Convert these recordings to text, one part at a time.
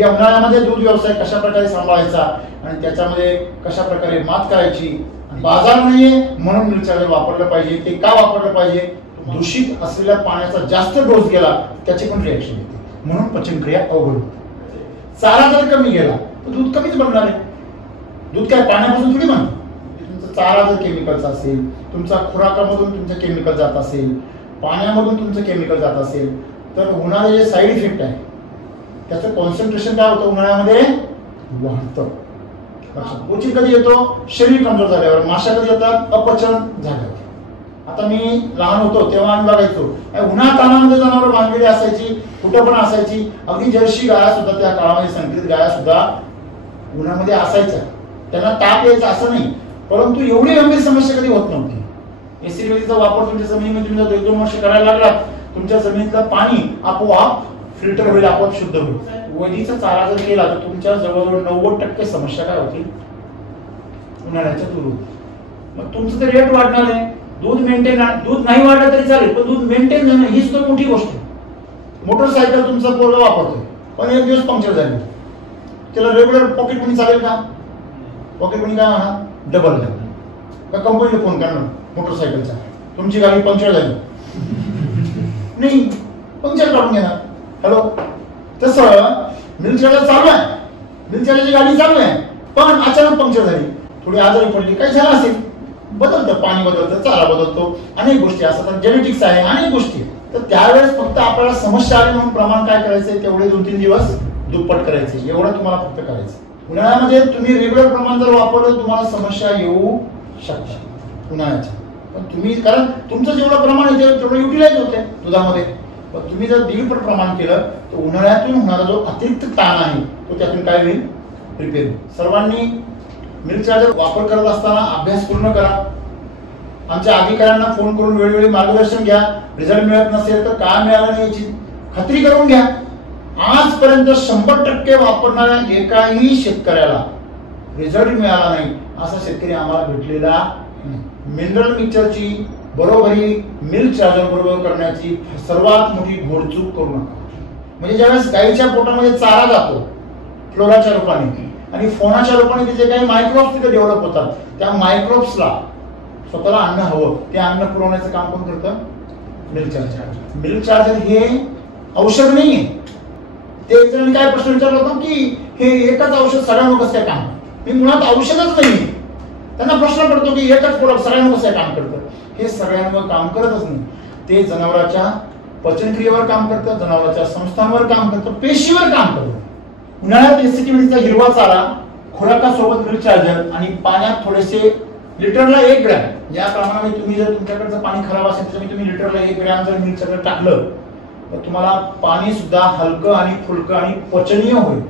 या उन्हाळ्यामध्ये दूध व्यवसाय कशा प्रकारे सांभाळायचा आणि त्याच्यामध्ये कशा प्रकारे मात करायची. बाजार नाहीये म्हणून मिल्क चार्जर वापरलं पाहिजे. ते का वापरलं पाहिजे? दूषित असलेल्या पाण्याचा जास्त डोस गेला त्याची पण रिएक्शन येते, म्हणून पचनक्रिया अवघड होते. चारा जर कमी गेला तर दूध कमीच बनणार आहे. दूध काय पाण्यापासून थोडी बनतं. तुमचा चारा जर केमिकलचा असेल, तुमचा खुराकामधून तुमचं केमिकल जात असेल, पाण्यामधून तुमचं केमिकल जात असेल, तर होणारे जे साईड इफेक्ट आहे त्याचं कॉन्सन्ट्रेशन काय होतं उन्हाळ्यामध्ये वाढतं. पोची कधी येतो? शरीर कमजोर झाल्यावर. माशा कधी येतात? अपचन झाल्यावर. आता मी लहान होतो तेव्हा आम्ही बघायचो उन्हाळ्या तानामध्ये जनावर बांधलेली असायची, कुठं पण असायची. अगदी जर्सी गाया सुद्धा त्या काळामध्ये, संकरित गाया सुद्धा उन्हामध्ये असायच्या. त्यांना ताप यायचा असं नाही, परंतु एवढी गंभीर समस्या कधी होत नव्हती. एसिडचा वापर तुमच्या जमिनीमध्ये तुम्ही जर 1-2 वर्ष करायला लागलात, तुमच्या जमिनीतलं पाणी आपोआप फिल्टर होईल, आपोआप शुद्ध होईल. वैदिकचा चारा जर केला तर तुमच्या जवळजवळ 90% समस्या काय होतील? उन्हाळ्याच्या दूर होतील. मग तुमचं तर रेट वाढणार आहे. दूध मेंटेन, दूध नाही वाढलं तरी चालेल, पण दूध मेंटेन झालं ही सुद्धा मोठी गोष्ट आहे. मोटरसायकल तुमचा पोरगा वापरतोय, पण एक दिवस पंक्चर झाली, त्याला रेग्युलर पॉकेट मनी चालेल का? पॉकेट मनी काय म्हणा? डबल झालं का? कंपनीला फोन करणार मोटरसायकलचा, तुमची गाडी पंक्चर झाली नाही, पंक्चर काढून घेणार. हॅलो. तसं मिल्क चार्जर चालू आहे, मिल्क चार्जरची गाडी चालू आहे, पण अचानक पंक्चर झाली, थोडी आजारी पडली, काही झालं असेल, बदलतं, पाणी बदलतं, चारा बदलतो, अनेक गोष्टी असतात, जेनेटिक्स आहे, अनेक गोष्टी. तर त्यावेळेस फक्त आपल्याला समस्या आली म्हणून प्रमाण काय करायचंय? तेवढे 2-3 दिवस दुप्पट करायचे, एवढं तुम्हाला फक्त करायचं. उन्हाळ्यामध्ये तुम्ही रेग्युलर प्रमाण जर वापरलं तुम्हाला समस्या येऊ शकतात उन्हाळ्याच्या, पण तुम्ही कारण तुमचं जेवढं प्रमाण येते तेवढं युटिलाइज होते दुधामध्ये. पण तुम्ही जर 1.5 पट प्रमाण केलं तर उन्हाळ्यातून होणारा जो अतिरिक्त ताण आहे तो त्यातून काय होईल? रिपेअर होईल. सर्वांनी मिल्क चार्जर वापर करत असताना अभ्यास पूर्ण करा. आमच्या अधिकाऱ्यांना फोन करून वेळोवेळी मार्गदर्शन घ्या. रिझल्ट मिळत नसेल तर काय मिळालं नाही याची खात्री करून घ्या. आजपर्यंत 100% वापरणाऱ्या एकाही शेतकऱ्याला रिझल्ट मिळाला नाही असा शेतकरी आम्हाला भेटलेला नाही. मिनरल मिक्सरची बरोबरी मिल्क चार्जर बरोबर करण्याची सर्वात मोठी घोडचूक करू नका. म्हणजे ज्यावेळेस गाईच्या पोटामध्ये चारा जातो फ्लोराच्या रूपाने आणि फोनाच्या रूपाने तिथे काही मायक्रोब्स तिथे डेव्हलप होतात, त्या मायक्रोब्सला स्वतःला अन्न हवं, ते अन्न पुरवण्याचं काम कोण करतं? Milk charger. मिल्क चार्जर हे औषध नाहीये. ते एक जणांनी काय प्रश्न विचारला होता की हे एकच औषध सगळ्यांना कसं काय काम? मी मुळात औषधच नाही. त्यांना प्रश्न पडतो की एकच प्रोडक्ट सगळ्यांना कसं काम करतं? हे सगळ्यांवर काम करतच नाही. ते जनावराच्या पचनक्रियेवर काम करतं, जनावराच्या संस्थांवर काम करतं, पेशीवर काम करतं. उन्हाळ्यात एसिडिटीचा हिरवा चारा, खुराकासोबत मिल्क चार्जर आणि पाण्यात थोडेसे लिटरला 1 ग्रॅम या प्रमाणाने तुम्ही जर तुमच्याकडचं पाणी खराब असेल तर तुम्ही लिटरला 1 ग्रॅम जर मिल्क चार्जर टाकलं तर तुम्हाला पाणी सुद्धा हलकं आणि फुलकं आणि पचनीय होईल.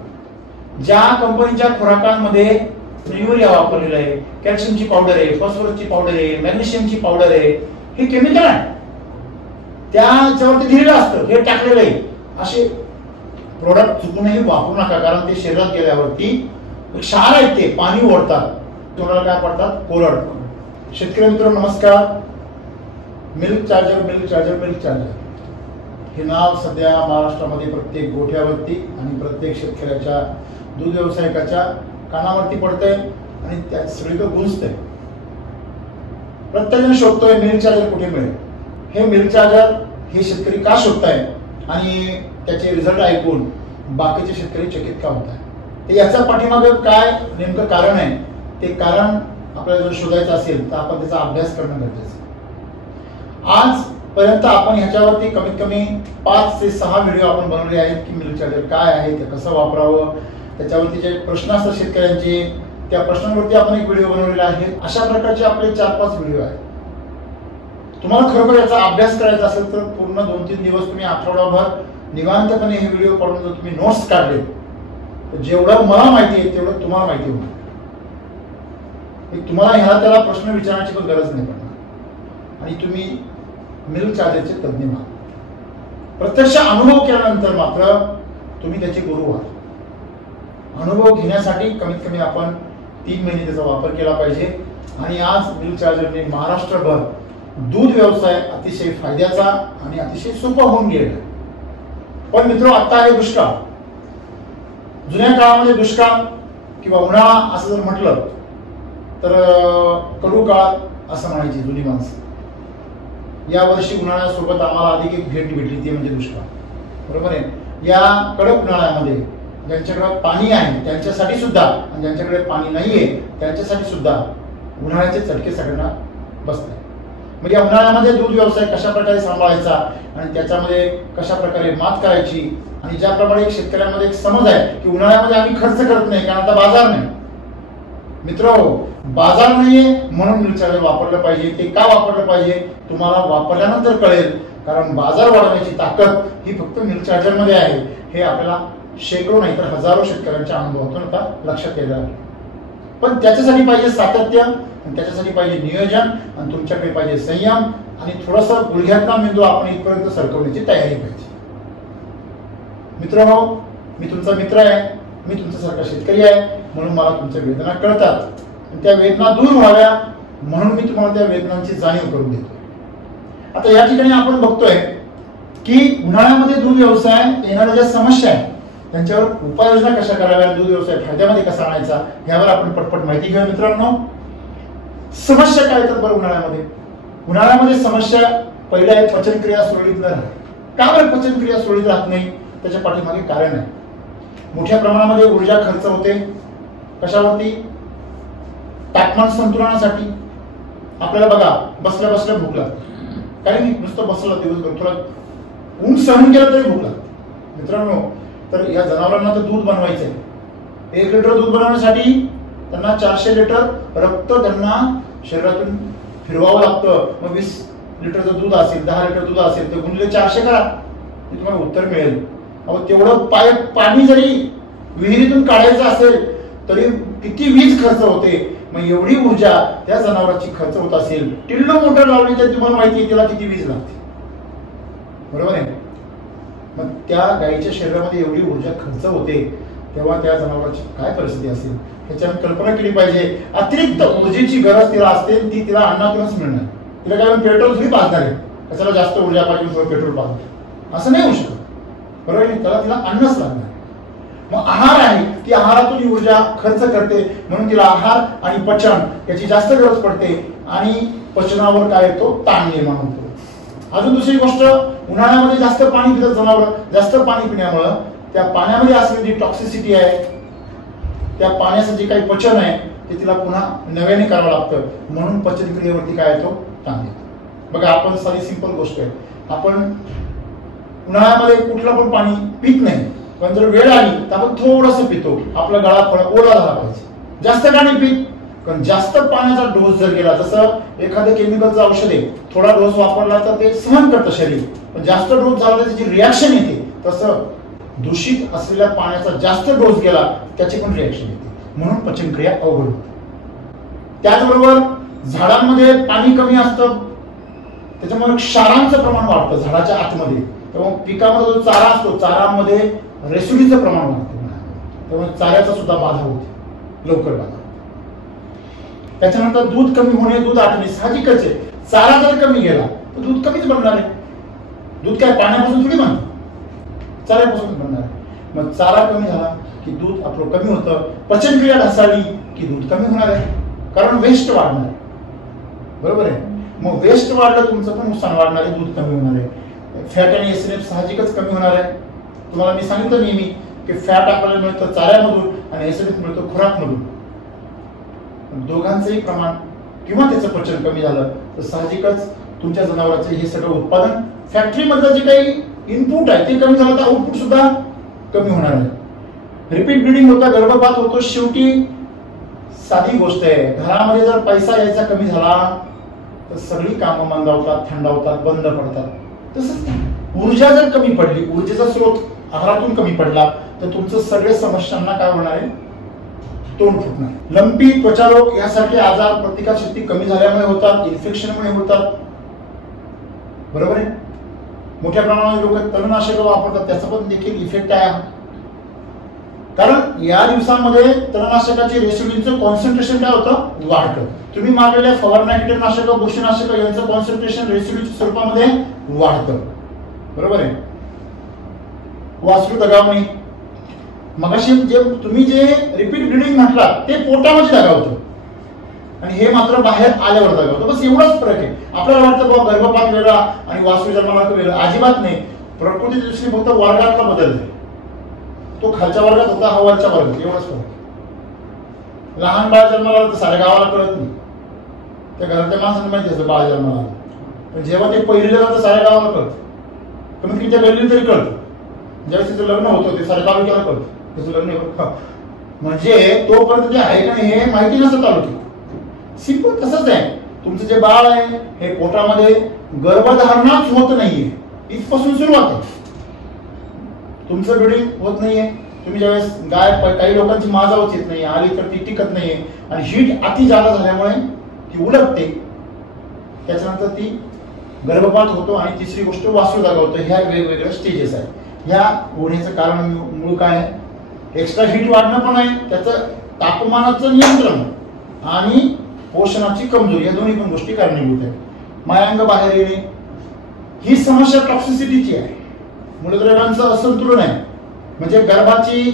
ज्या कंपनीच्या खुराकांमध्ये युरिया वापरलेला आहे, कॅल्शियमची पावडर आहे, फॉस्फरसची पावडर आहे, मॅग्नेशियमची पावडर आहे, हे केमिकल आहे, त्याच्यावरती दिलेलं असतं, हे टाकलेलं आहे. असे प्रोडक्ट चुकूनही वापरू नका, कारण ते शरीरात गेल्यावरती क्षार आहेत, ते पाणी ओढतात, तोंडाला काय पडतात? कोरड. शेतकरी मित्र नमस्कार. Milk charger, milk charger, milk charger हे नाव सध्या महाराष्ट्रामध्ये प्रत्येक गोठ्यावरती आणि प्रत्येक शेतकऱ्याच्या दूध व्यावसायिकाच्या कानावरती पडतंय आणि त्यात सगळीकडे गुंजतंय. प्रत्येकजण शोधतोय मिल्क चार्जर कुठे मिळेल. हे मिल्क चार्जर हे शेतकरी का शोधताय आणि त्याचे रिझल्ट ऐकून बाकीचे शेतकरी चकित का होत आहे? याच्या पाठीमागे काय नेमकं कारण आहे? ते कारण आपल्याला जर शोधायचं असेल तर आपण त्याचा अभ्यास करणं गरजेचं आहे. आजपर्यंत आपण ह्याच्यावरती कमीत कमी 5 ते 6 व्हिडिओ आपण बनवले आहेत की मिल्क चार्जर काय आहे, ते कसं वापरावं, त्याच्यावरती जे प्रश्न असतात शेतकऱ्यांचे त्या प्रश्नांवरती आपण एक व्हिडिओ बनवलेला आहे. अशा प्रकारचे आपले 4-5 व्हिडिओ आहेत. तुम्हाला खरोखर याचा अभ्यास करायचा असेल तर पूर्ण 2-3 दिवस तुम्ही आठवडाभर निवांतपणे हे व्हिडिओ पडून जर तुम्ही नोट्स काढले तर जेवढं मला माहिती आहे तेवढं तुम्हाला माहिती होईल. तुम्हाला ह्याला त्याला प्रश्न विचारण्याची पण गरज नाही पडणार आणि तुम्ही मिल्क चार्जरचे तज्ञ व्हा. प्रत्यक्ष अनुभव केल्यानंतर मात्र तुम्ही त्याचे गुरु व्हा. अनुभव घेण्यासाठी कमीत कमी आपण 3 महिने त्याचा वापर केला पाहिजे. आणि आज मिल्क चार्जरने महाराष्ट्रभर दूध व्यवसाय अतिशय फायद्याचा आणि अतिशय सोपा होऊन गेला. पण मित्र, आता आहे दुष्काळ. जुन्या काळामध्ये दुष्काळ किंवा उन्हाळा असं जर म्हटलं तर कडू काळ असं म्हणायची जुनी माणसं। या वर्षी उन्हाळ्यासोबत आम्हाला अधिक एक भेट भेटली ती म्हणजे दुष्काळ, बरोबर आहे। या कडक उन्हाळ्यामध्ये ज्यांच्याकडे पाणी आहे त्यांच्यासाठी सुद्धा आणि ज्यांच्याकडे पाणी नाहीये त्यांच्यासाठी सुद्धा उन्हाळ्याचे चटके सगळ्यांना बसतात। म्हणजे या उन्हाळ्यामध्ये दूध व्यवसाय कशा प्रकारे सांभाळायचा आणि त्याच्यामध्ये कशा प्रकारे मात करायची, आणि ज्याप्रमाणे एक शेतकऱ्यांमध्ये एक समज आहे की उन्हाळ्यामध्ये आम्ही खर्च करत नाही कारण आता बाजार नाही। मित्रांनो, बाजार नाहीये म्हणून मिल्क चार्जर वापरलं पाहिजे। ते का वापरलं पाहिजे तुम्हाला वापरल्यानंतर कळेल, कारण बाजार वाढवण्याची ताकद ही फक्त मिल्क चार्जर मध्ये आहे। हे आपल्याला शेकडो नाही तर हजारो शेतकऱ्यांच्या अनुभवातून आता लक्षात येतं आहे। पण त्याच्यासाठी पाहिजे सातत्य, आणि त्याच्यासाठी पाहिजे नियोजन, आणि तुमच्याकडे पाहिजे संयम, आणि थोडासा गुडघ्यातला मेंदू आपण इथपर्यंत सरकवण्याची तयारी पाहिजे। मित्रांनो, मी तुमचा मित्र आहे, मी तुमच्यासारखा शेतकरी आहे, म्हणून मला तुमच्या वेदना कळतात, आणि त्या वेदना दूर व्हाव्या म्हणून मी तुम्हाला त्या वेदनांची जाणीव करून देतो। आता या ठिकाणी आपण बघतोय की उन्हाळ्यामध्ये दूध व्यवसाय येणाऱ्या ज्या समस्या आहेत त्यांच्यावर उपाययोजना कशा कराव्या, दूध व्यवसाय फायद्यामध्ये कसा आणायचा, यावर आपण पटपट माहिती घेऊया। मित्रांनो, समस्या काय तर बरं उन्हाळ्यामध्ये समस्या पहिल्या आहे पचनक्रिया सुरळीत न राहणे। का बरं पचनक्रिया सुरळीत राहत नाही? त्याच्या पाठीमागे कारण आहे। मोठ्या प्रमाणामध्ये ऊर्जा खर्च होते कशावरती? तापमान संतुलनासाठी। आपल्याला बघा बसल्या बसल्या भूक लागते, काही नाही नुसतं बसलं दिवसभर थोडं ऊन सहन केलं तरी भूक लागते। मित्रांनो, तर या जनावरांना तर दूध बनवायचं आहे। 1 लिटर दूध बनवण्यासाठी त्यांना 400 लिटर रक्त त्यांना शरीरातून फिरवावं लागतं। मग 20 लिटरचं दूध असेल, 10 लिटर दूध असेल तर गुणिले 400 करा, तुम्हाला उत्तर मिळेल। अहो, तेवढं पाणी जरी विहिरीतून काढायचं असेल तरी किती वीज खर्च होते। मग एवढी ऊर्जा त्या जनावरांची खर्च होत असेल, टिल्लो मोटर लावली तर तुम्हाला माहिती आहे त्याला किती वीज लागते, बरोबर आहे। मग त्या गायीच्या शरीरामध्ये एवढी ऊर्जा खर्च होते तेव्हा त्या जनावरांची काय परिस्थिती असेल ह्याची कल्पना केली पाहिजे। अतिरिक्त ऊर्जेची गरज तिला असते, ती तिला अन्नातूनच मिळणार। तिला काय पेट्रोल थोडी पाजणार आहे, कशाला जास्त ऊर्जा पाहिजे पेट्रोल पाजणार, असं नाही होऊ शकत, बरोबर आहे। त्याला तिला अन्नच लागणार। मग आहार आहे, ती आहारातून ही ऊर्जा खर्च करते, म्हणून तिला आहार आणि पचन याची जास्त गरज पडते, आणि पचनावर काय येतो? ताण निर्माण होतो। अजून दुसरी गोष्ट, उन्हाळ्यामध्ये जास्त पाणी पितात जनावर, जास्त पाणी पिण्यामुळे त्या पाण्यामध्ये असलेली टॉक्सिसिटी आहे, त्या पाण्याचं जे काही पचन आहे ते तिला पुन्हा नव्याने करावं लागतं, म्हणून पचनक्रियेवरती काय येतो? ताण येतो। बघा, आपण साधी सिंपल गोष्ट आहे, आपण उन्हाळ्यामध्ये कुठलं पण पाणी पित नाही, पण जर वेळ आली तर आपण थोडंसं पितो, आपला गळा थोडा ओला झाला पाहिजे। जास्त का नाही पित? कारण जास्त पाण्याचा डोस जर गेला, जसं एखाद्या केमिकलचं औषध आहे, थोडा डोस वापरला तर ते सहन करतं शरीर, पण जास्त डोस झाला तर त्याची रिॲक्शन येते, तसं दूषित असलेल्या पाण्याचा जास्त डोस गेला त्याची पण रिॲक्शन येते, म्हणून पचनक्रिया अवघड होते। त्याचबरोबर झाडांमध्ये पाणी कमी असतं, त्याच्यामुळे क्षारांचं प्रमाण वाढतं झाडाच्या आतमध्ये, तेव्हा पिकामध्ये जो चारा असतो चारामध्ये रेसिड्यूचं प्रमाण वाढतं, तेव्हा चाऱ्याचा सुद्धा बाधा होते, लवकर बाधा। त्याच्यानंतर दूध कमी होणे, दूध आटणे साहजिकच आहे। चारा जर कमी गेला तर दूध कमीच बनणार आहे। दूध काय पाण्यापासून थोडी बनतं, चाऱ्यापासून बनणार आहे। मग चारा कमी झाला की दूध आपलं कमी होतं, पचनक्रिया ढासळली की दूध कमी होणार आहे, कारण वेस्ट वाढणार आहे, बरोबर आहे। मग वेस्ट वाढलं तुमचं पण नुकसान वाढणार आहे, दूध कमी होणार आहे। फॅट आणि एसएनएफ साहजिकच कमी होणार आहे। तुम्हाला मी सांगितलं नेहमी की फॅट आपल्याला मिळतं चाऱ्यामधून आणि एसएनएफ मिळतो खुराकमधून, दोघांचंही प्रमाण किंवा त्याचं पचन कमी झालं तर साहजिकच तुमच्या जनावरांचे हे सगळं उत्पादन फॅक्टरीमधलं जे काही इनपुट आहे ते कमी झालं तर आउटपुट सुद्धा कमी होणार आहे। रिपीट ब्रीडिंग होतं, गर्भपात होतो। शेवटी साधी गोष्ट आहे, घरामध्ये जर पैसा यायचा कमी झाला तर सगळी कामं मंदावतात, थंडावतात, बंद पडतात। तसंच ऊर्जा जर कमी पडली, ऊर्जेचा स्रोत आहारातून कमी पडला तर तुमचं सगळे समस्यांना काय होणार आहे? तोंड फुटणार। लंपी, त्वचारोग यासारखे आजार प्रतिकारशक्ती कमी झाल्यामुळे होतात, इन्फेक्शनमुळे होतात, बरोबर आहे। मोठ्या प्रमाणात लोक तणनाशक वापरतात, त्याचा पण देखील इफेक्ट आहे, कारण या दिवसांमध्ये तणनाशकाचे रेसिड्यूचं कॉन्सन्ट्रेशन काय होतं? वाढतं। तुम्ही मारलेल्या फवारण्या, कीटकनाशक, बुरशीनाशक यांचं कॉन्सन्ट्रेशन रेसिड्यूच्या स्वरूपामध्ये वाढतं, बरोबर आहे। वासरू दगावणे, मगाशी जे तुम्ही जे रिपीट ब्लिडिंग म्हटलात ते पोटामध्ये जागा होतं आणि हे मात्र बाहेर आल्यावर जागा होतं. बस एवढाच फरक आहे. आपल्याला वाटतं बाबा गर्भपात वेगळा आणि वास्तू जन्माला वेगळा, अजिबात नाही. प्रकृती दृष्टीने फक्त वर्गातला बदल आहे. तो खालच्या वर्गात होता, हा वरच्या वर्गात, एवढाच फरक. लहान बाळ जन्माला आलं तर साऱ्या गावाला कळत नाही, त्या घरातल्या माणसांना माहिती असतं बाळ जन्माला आलं. पण जेव्हा ते पहिलीला जातं साऱ्या गावाला कळतं, कमीत कमी त्या गल्लीत तरी कळतं. ज्यावेळेस तिचं लग्न होतं ते साऱ्या तालुक्याला कळतं त्याचं लग्न होतं. म्हणजे तोपर्यंत ते आहे का नाही हे माहिती नसतं तालुक्यात. सिंपल तसंच आहे. तुमचं जे बाळ आहे हे पोटामध्ये गर्भधारणाच होत नाहीये, इथपासून सुरुवात आहे. तुमचं ब्लिडिंग होत नाहीये. तुम्ही ज्यावेळेस गाय, काही लोकांची माजावच येत नाही, आली तर ती टिकत नाहीये आणि हीट अति जादा झाल्यामुळे ती उलटते. त्याच्यानंतर ती गर्भपात होतो आणि तिसरी गोष्ट वासू जागा होतं. ह्या वेगवेगळ्या स्टेजेस आहेत. ह्या होण्याचं कारण मूळ काय आहे? एक्स्ट्रा हीट वाढणं पण आहे, त्याचं तापमानाचं नियंत्रण आणि पोषणाची कमजोरी, या दोन्ही पण गोष्टी कारणीभूत आहेत. मायांग बाहेर येणे ही समस्या टॉक्सिसिटीची आहे. मूलद्रव्यांचं असंतुलन आहे. म्हणजे गर्भाची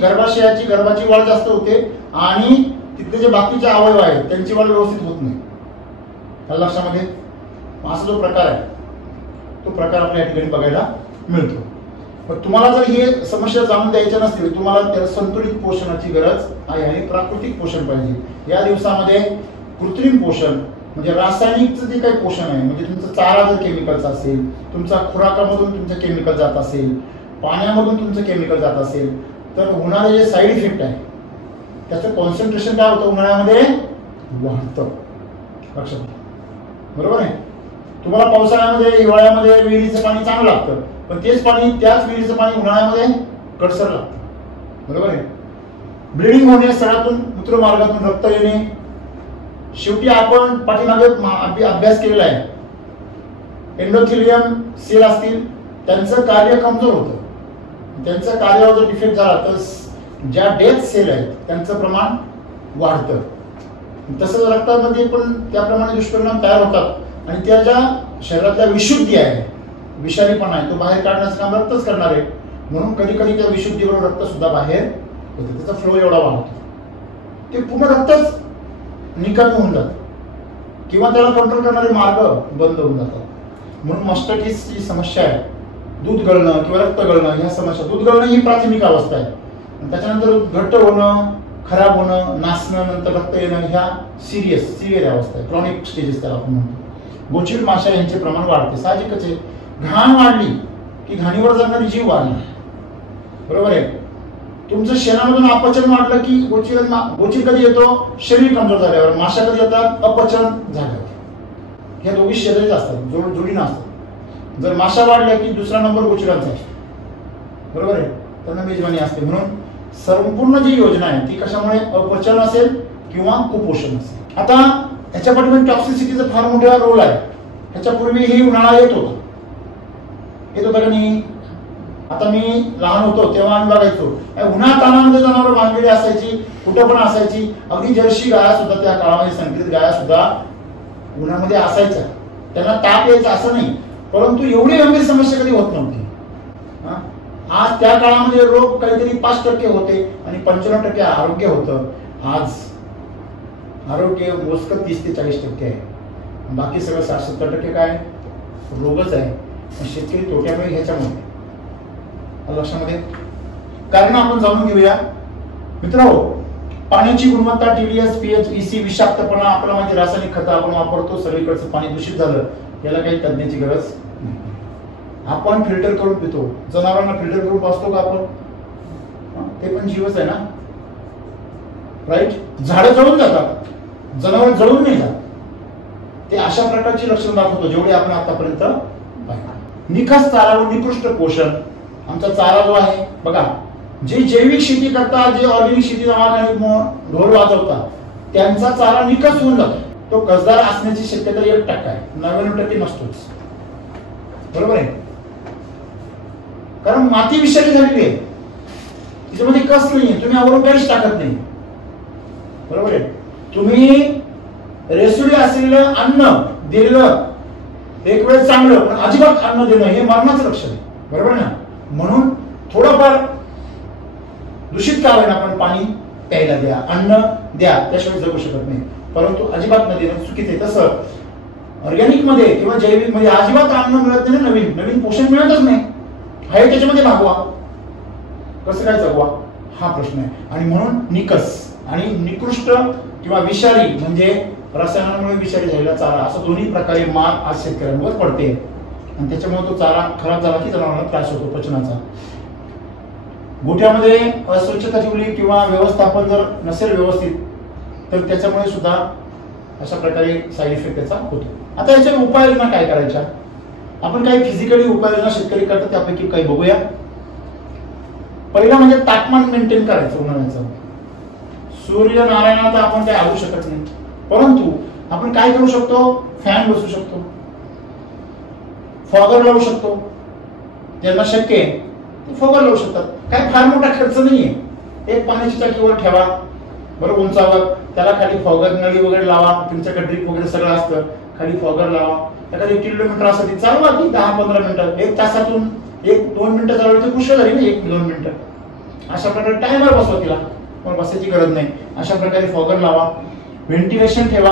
वाढ जास्त होते आणि तिथले जे बाकीचे अवयव आहेत त्यांची वाढ व्यवस्थित होत नाही. लक्षामध्ये असा जो प्रकार आहे तो प्रकार आपल्या या ठिकाणी बघायला मिळतो. पण तुम्हाला जर ही समस्या जाणून द्यायच्या नसतील, तुम्हाला त्याला संतुलित पोषणाची गरज आहे आणि प्राकृतिक पोषण पाहिजे. या दिवसामध्ये कृत्रिम पोषण म्हणजे रासायनिकचं जे काही पोषण आहे, म्हणजे तुमचा चारा जर केमिकलचा असेल, तुमचा खुराकामधून तुमचं केमिकल जात असेल, पाण्यामधून तुमचं केमिकल जात असेल, तर होणारे जे साईड इफेक्ट आहे त्याचं कॉन्सन्ट्रेशन काय होतं? उन्हाळ्यामध्ये वाढतं. लक्षात बरोबर आहे. तुम्हाला पावसाळ्यामध्ये, हिवाळ्यामध्ये विहिरीचं पाणी चांगलं लागतं, पण तेच पाणी, त्याच विहिरीचं पाणी उन्हाळ्यामध्ये कडसर लागतं. बरोबर आहे. ब्लिडिंग होणे, सगळ्यातून मूत्रमार्गातून रक्त येणे. शेवटी आपण पाठीमागे अभ्यास केलेला आहे. एंडोथेलियम सेल असतील, त्यांचं कार्य कमजोर होतं. त्यांच्या कार्यावर जर डिफेक्ट झाला तर ज्या डेथ सेल आहेत त्यांचं प्रमाण वाढतं. तसंच रक्तामध्ये पण त्याप्रमाणे दुष्परिणाम तयार होतात आणि त्या ज्या शरीरातल्या विशुद्धी आहे, विषारीपणा आहे, तो बाहेर काढण्याचं काम रक्तच करणार आहे. म्हणून कधी कधी त्या विशुद्धीवर रक्त सुद्धा बाहेर येतं. त्याचा फ्लो एवढा वाढतो, ते पूर्ण रक्तच निकामी होऊन जातं किंवा त्याला कंट्रोल करणारे मार्ग बंद होऊन जातात. म्हणून मास्टायटिस जी समस्या आहे, दूध गळणं किंवा रक्त गळणं, ह्या समस्या, दूध गळणं ही प्राथमिक अवस्था आहे. त्याच्यानंतर घट्ट होणं, खराब होणं, नासणं, नंतर रक्त येणं, ह्या सिव्हिअर अवस्था आहे, क्रॉनिक स्टेजेस त्याला आपण म्हणतो. गोचिड माशा यांचे प्रमाण वाढते, साहजिकच आहे. घाण वाढली की घाणीवर जाणारी जीव वाढणार, बरोबर आहे. तुमचं शेणामधून अपचन वाढलं की गोचिड कधी येतो? शरीर कमजोर झाल्यावर. माशा कधी येतात? अपचन झाल्यावर. ह्या दोघी शरीरच असतात, जोडीनं असतात. जर माशा वाढल्या की दुसरा नंबर गोचिडांचा आहे, बरोबर आहे. त्यांना मेजवानी असते. म्हणून संपूर्ण जी योजना आहे ती कशामुळे? अपचन असेल किंवा कुपोषण असेल. आता ह्याच्या पाठीमागे टॉक्सिसिटीचा फार मोठा रोल आहे. ह्याच्यापूर्वी ही उन्हाळा येत होता का नाही? आता मी लहान होतो तेव्हा आम्ही बघायचो उन्हाळ्यात तानामध्ये जनावर बांधलेली असायची, कुठं पण असायची. अगदी जर्सी गाया सुद्धा त्या काळामध्ये, संकरित गाया सुद्धा उन्हामध्ये असायच्या. त्यांना ताप यायचा असं नाही, परंतु एवढी गंभीर समस्या कधी होत नव्हती. आज त्या काळामध्ये रोग काहीतरी 5% होते आणि 95% आरोग्य होतं. आज आरोग्य मोजकं 30 ते 40% आहे, बाकी सगळं 60-70% काय रोगच आहे. शेतकरी तोट्यामुळे ह्याच्यामुळे. लक्षामध्ये कारण आपण जाणून घेऊया मित्रांनो. पाण्याची गुणवत्ता, TDS, pH, EC, विषाक्तपणा, आपल्याला माहिती रासायनिक खतं आपण वापरतो, सगळीकडचं पाणी दूषित झालं, याला काही तज्ञाची गरज नाही. आपण फिल्टर करून पितो, जनावरांना फिल्टर करून पाजतो का आपण? ते पण जीवच आहे ना, राईट. झाडं जळून जातात, जनावर जळून नाही जात. ते अशा प्रकारची लक्षणं दाखवतो जेवढे आपण आतापर्यंत पाहिलं. निखास चारा व निकृष्ट पोषण. आमचा चारा जो आहे बघा, जे जैविक शेती करतात, जे ऑर्गॅनिक शेती नावाने ढोर वाजवतात, त्यांचा चारा निकस होऊन जातो. तो कसदार असण्याची शक्यता 1% आहे, 99% नसतोच, बरोबर आहे. कारण माती विषारी झालेली आहे, तिच्यामध्ये कस नाहीये, तुम्ही आवरून काहीच टाकत नाही, बरोबर आहे. तुम्ही रेसिड्यू असलेलं अन्न दिलं एक वेळ चांगलं, पण अजिबात अन्न देणं हे मरणाचं लक्षण आहे, बरोबर ना. म्हणून थोडंफार दूषित का होईना पण पाणी प्यायला द्या, अन्न द्या, त्याशिवाय जगू शकत नाही. परंतु अजिबात न देणं चुकीचं आहे. तसं ऑर्गॅनिक मध्ये किंवा जैविक मध्ये अजिबात अन्न मिळत नाही, नवीन नवीन पोषण मिळतच नाही, आहे त्याच्यामध्ये भागवा, कसं काय जगवा हा प्रश्न आहे. आणि म्हणून निकस आणि निकृष्ट किंवा विषारी म्हणजे रसायनामुळे विषारी झालेला चारा, असं दोन्ही प्रकारे मार आज शेतकऱ्यांवर पडते. आणि त्याच्यामुळे तो चारा खराब झाला की जनावरांना त्रास होतो पचनाचा. गोठ्यामध्ये अस्वच्छता ठेवली किंवा व्यवस्थापन जर नसेल व्यवस्थित तर त्याच्यामुळे सुद्धा अशा प्रकारे साईड इफेक्ट त्याचा होतो. आता याच्या उपाययोजना काय करायच्या, आपण काही फिजिकली उपाययोजना शेतकरी करतात त्यापैकी काही बघूया. पहिला म्हणजे तापमान मेंटेन करायचं उन्हाळ्याचं. सूर्यनारायणात आपण काही आणू शकत नाही, परंतु आपण काय करू शकतो, फॅन बसवू शकतो, फॉगर लावू शकतो, ज्यांना शक्य आहे ते फॉगर लावू शकतात. काय फार मोठा खर्च नाहीये. एक पाण्याची टाकीवर ठेवा बरोबर उंचावर, त्याला खाली फॉगर नळी वगैरे लावा, तुमच्याकडे ड्रिप वगैरे सगळं असतं, खाली फॉगर लावा. एखादी किलोमीटर असेल चालवा की 10-15 मिनिटं, एक तासातून 1-2 मिनिटं चालवली तर पुष्कळ झाली ना, 1-2 मिनिटं. अशा प्रकारे टायमर बसवा तिला, पण बसायची गरज नाही. अशा प्रकारे फॉगर लावा. व्हेंटिलेशन ठेवा.